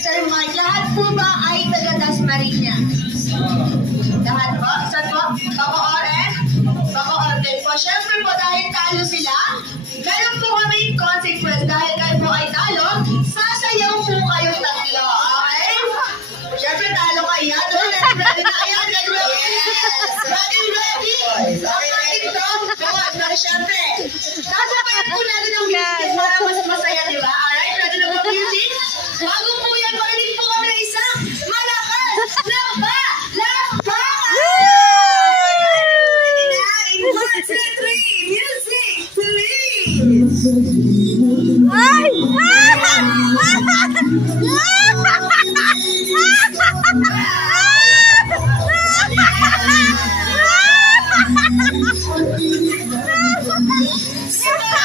Sir Mike, lahat po ba ay taga Dasmariñas? Lahat po? Saan po? Bacoor? Bacoor din po. Siyempre po, dahil talo sila, meron po kami consequence. Dahil kayo po ay talo, sasayaw po kayo tatlo. Okay? Siyempre, talo kayo. Ready na kayo? Yes! Ready? Okay, ito. Pero siyempre, sasabayan po natin ang music para mas masaya, di ba? Alright, ready na po music? Bago po yan, marinig po kami ng isang malakas na lamba! Ready na? In 1, 2, 3, music, please! Ay! Sige pa!